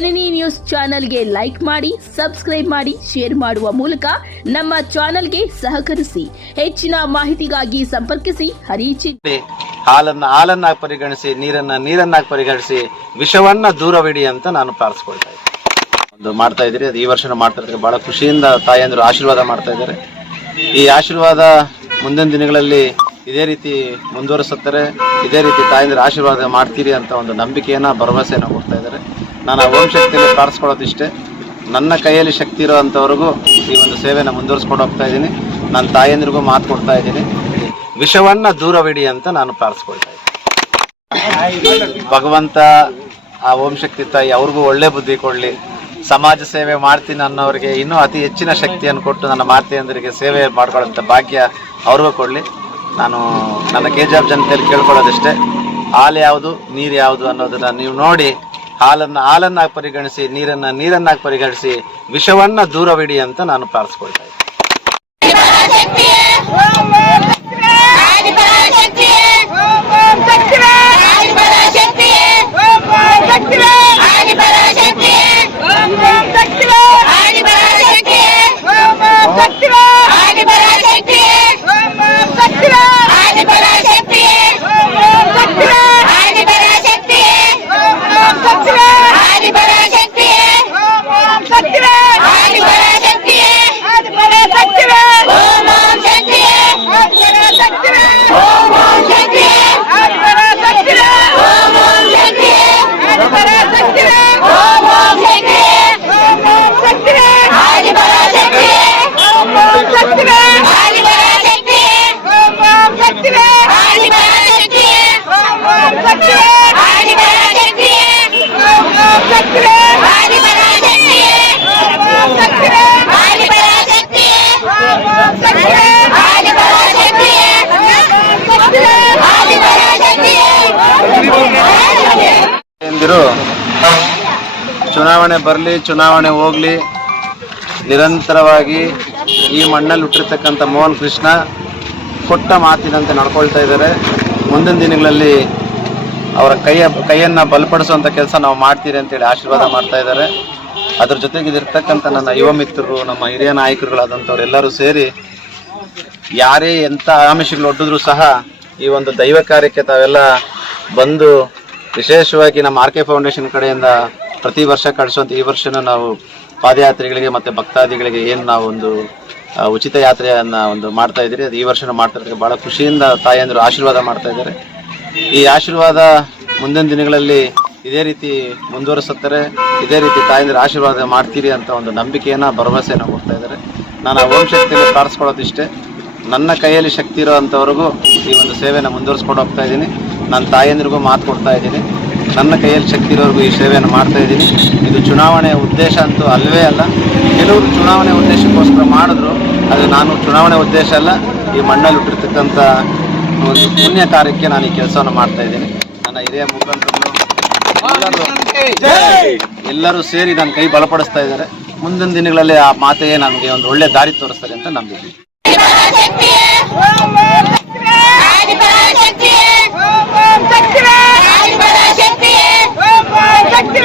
ಜನನಿ news ಚಾನೆಲ್ಗೆ like ಮಾಡಿ, subscribe ಮಾಡಿ, ಶೇರ್ ಮಾಡುವ ಮೂಲಕ ನಮ್ಮ ಚಾನೆಲ್ಗೆ ಸಹಕರಿಸಿ. ಹೆಚ್ಚಿನ ಮಾಹಿತಿಗಾಗಿ ಸಂಪರ್ಕಿಸಿ ಹರಿಚಿ. ಹಾಲನ್ನ ಪರಿಗಣಿಸಿ, ನೀರನ್ನಾಗಿ ಪರಿಗಣಿಸಿ, ವಿಷವನ್ನ ದೂರವಿಡಿ ಅಂತ ನಾನು ಪ್ರಾರ್ಥಿಸ್ಕೊಳ್ತಾ ಇದ್ದೀನಿ. ಒಂದು ಮಾಡ್ತಾ ಇದ್ದೀರಿ, ಅದು ಈ ವರ್ಷ ಮಾಡ್ತಾ ಇದ್ದಾರೆ. ಬಹಳ ಖುಷಿಯಿಂದ ತಾಯಂದಿರು ಆಶೀರ್ವಾದ ಮಾಡ್ತಾ ಇದ್ದಾರೆ. ಈ ಆಶೀರ್ವಾದ ಮುಂದಿನ ದಿನಗಳಲ್ಲಿ ಇದೇ ರೀತಿ ಮುಂದುವರಿಸುತ್ತಾರೆ. ಇದೇ ರೀತಿ ತಾಯಂದಿರು ಆಶೀರ್ವಾದ ಮಾಡ್ತೀರಿ ಅಂತ ಒಂದು ನಂಬಿಕೆಯನ್ನ, ಭರವಸೆಯನ್ನು ಕೊಡ್ತಾ ಇದ್ದಾರೆ. ನಾನು ಓಂ ಶಕ್ತಿಯಲ್ಲಿ ಪ್ರಾರ್ಥಿಸ್ಕೊಳ್ಳೋದಿಷ್ಟೇ, ನನ್ನ ಕೈಯಲ್ಲಿ ಶಕ್ತಿ ಇರೋವಂಥವ್ರಿಗೂ ಈ ಒಂದು ಸೇವೆನ ಮುಂದುವರಿಸ್ಕೊಂಡು ಹೋಗ್ತಾ ಇದ್ದೀನಿ. ನನ್ನ ತಾಯಂದಿರಿಗೂ ಮಾತು ಕೊಡ್ತಾ ಇದ್ದೀನಿ, ವಿಷವನ್ನ ದೂರವಿಡಿ ಅಂತ ನಾನು ಪ್ರಾರ್ಥಿಸ್ಕೊಳ್ತಾ ಇದ್ದೀನಿ. ಭಗವಂತ ಆ ಓಂ ಶಕ್ತಿ ತಾಯಿ ಅವ್ರಿಗೂ ಒಳ್ಳೆ ಬುದ್ಧಿ ಕೊಡಲಿ, ಸಮಾಜ ಸೇವೆ ಮಾಡ್ತೀನಿ ಅನ್ನೋರಿಗೆ ಇನ್ನೂ ಅತಿ ಹೆಚ್ಚಿನ ಶಕ್ತಿಯನ್ನು ಕೊಟ್ಟು ನನ್ನ ಮಾತೆಯಂದರಿಗೆ ಸೇವೆ ಮಾಡ್ಕೊಳ್ಳೋಂಥ ಭಾಗ್ಯ ಅವ್ರಿಗೂ ಕೊಡಲಿ. ನಾನು ನನ್ನ ಕೆಜಾಬ್ ಜನತೆಯಲ್ಲಿ ಕೇಳ್ಕೊಳ್ಳೋದಿಷ್ಟೇ, ಹಾಲು ಯಾವುದು, ನೀರು ಯಾವುದು ಅನ್ನೋದನ್ನ ನೀವು ನೋಡಿ ಹಾಲನ್ನಾಗಿ ಪರಿಗಣಿಸಿ, ನೀರನ್ನಾಗಿ ಪರಿಗಣಿಸಿ, ವಿಷವನ್ನ ದೂರವಿಡಿ ಅಂತ ನಾನು ಪ್ರಾರ್ಥಿಸ್ಕೊಳ್ತಾ ಇದ್ದೀನಿ. ಚುನಾವಣೆ ಬರಲಿ, ಚುನಾವಣೆ ಹೋಗ್ಲಿ, ನಿರಂತರವಾಗಿ ಈ ಮಣ್ಣಲ್ಲಿ ಹುಟ್ಟಿರ್ತಕ್ಕಂಥ ಮೋಹನ್ ಕೃಷ್ಣ ಕೊಟ್ಟ ಮಾತಿನಂತೆ ನಡ್ಕೊಳ್ತಾ ಇದ್ದಾರೆ. ಮುಂದಿನ ದಿನಗಳಲ್ಲಿ ಅವರ ಕೈಯನ್ನು ಬಲಪಡಿಸುವಂಥ ಕೆಲಸ ನಾವು ಮಾಡ್ತೀರಿ ಅಂತೇಳಿ ಆಶೀರ್ವಾದ ಮಾಡ್ತಾ ಇದ್ದಾರೆ. ಅದ್ರ ಜೊತೆಗೆ ಇದಿರ್ತಕ್ಕಂಥ ನನ್ನ ಯುವ ಮಿತ್ರರು, ನಮ್ಮ ಹಿರಿಯ ನಾಯಕರುಗಳಾದಂಥವ್ರು ಎಲ್ಲರೂ ಸೇರಿ ಯಾರೇ ಎಂಥ ಆಮಿಷಗಳು ಒಡ್ಡಿದ್ರು ಸಹ ಈ ಒಂದು ದೈವ ಕಾರ್ಯಕ್ಕೆ ತಾವೆಲ್ಲ ಬಂದು, ವಿಶೇಷವಾಗಿ ನಮ್ಮ ಆರ್ ಕೆ ಫೌಂಡೇಶನ್ ಕಡೆಯಿಂದ ಪ್ರತಿ ವರ್ಷ ಕಳಿಸುವಂಥ ಈ ವರ್ಷನೂ ನಾವು ಪಾದಯಾತ್ರೆಗಳಿಗೆ ಮತ್ತು ಭಕ್ತಾದಿಗಳಿಗೆ ಏನು ನಾವು ಒಂದು ಉಚಿತ ಯಾತ್ರೆಯನ್ನು ಒಂದು ಮಾಡ್ತಾ ಇದ್ದೀರಿ, ಅದು ಈ ವರ್ಷನೂ ಮಾಡ್ತಾ ಇದ್ದಾರೆ. ಭಾಳ ಖುಷಿಯಿಂದ ತಾಯಂದಿರು ಆಶೀರ್ವಾದ ಮಾಡ್ತಾ ಇದ್ದಾರೆ. ಈ ಆಶೀರ್ವಾದ ಮುಂದಿನ ದಿನಗಳಲ್ಲಿ ಇದೇ ರೀತಿ ಮುಂದುವರಿಸುತ್ತಾರೆ. ಇದೇ ರೀತಿ ತಾಯಂದಿರು ಆಶೀರ್ವಾದ ಮಾಡ್ತೀರಿ ಅಂತ ಒಂದು ನಂಬಿಕೆಯನ್ನು, ಭರವಸೆಯನ್ನು ಕೊಡ್ತಾ ಇದ್ದಾರೆ. ನಾನು ಓಂ ಶಕ್ತಿಯಲ್ಲಿ ಪ್ರಾರ್ಥಿಸ್ಕೊಳ್ಳೋದಿಷ್ಟೇ, ನನ್ನ ಕೈಯಲ್ಲಿ ಶಕ್ತಿ ಇರೋವಂಥವ್ರಿಗೂ ಈ ಒಂದು ಸೇವೆನ ಮುಂದುವರಿಸ್ಕೊಂಡು ಹೋಗ್ತಾ ಇದ್ದೀನಿ. ನನ್ನ ತಾಯಂದಿರಿಗೂ ಮಾತು ಕೊಡ್ತಾ ಇದ್ದೀನಿ, ನನ್ನ ಕೈಯಲ್ಲಿ ಶಕ್ತಿ ಇರೋರಿಗೂ ಈ ಸೇವೆಯನ್ನು ಮಾಡ್ತಾ ಇದ್ದೀನಿ. ಇದು ಚುನಾವಣೆ ಉದ್ದೇಶ ಅಂತೂ ಅಲ್ಲವೇ ಅಲ್ಲ. ಕೆಲವರು ಚುನಾವಣೆ ಉದ್ದೇಶಕ್ಕೋಸ್ಕರ ಮಾಡಿದ್ರು, ಅದು ನಾನು ಚುನಾವಣೆ ಉದ್ದೇಶ ಅಲ್ಲ, ಈ ಮಣ್ಣಲ್ಲಿ ಹುಟ್ಟಿರ್ತಕ್ಕಂಥ ಒಂದು ಪುಣ್ಯ ಕಾರ್ಯಕ್ಕೆ ನಾನು ಈ ಕೆಲಸವನ್ನು ಮಾಡ್ತಾ ಇದ್ದೀನಿ. ನನ್ನ ಹಿರಿಯ ಮುಖಂಡರು ಎಲ್ಲರೂ ಸೇರಿ ನನ್ನ ಕೈ ಬಲಪಡಿಸ್ತಾ ಇದ್ದಾರೆ. ಮುಂದಿನ ದಿನಗಳಲ್ಲಿ ಆ ಮಾತೆಯೇ ನಮಗೆ ಒಂದು ಒಳ್ಳೆ ದಾರಿ ತೋರಿಸ್ತಾರೆ ಅಂತ ನಂಬಿದ್ದೀನಿ. ಶಕ್ತಿ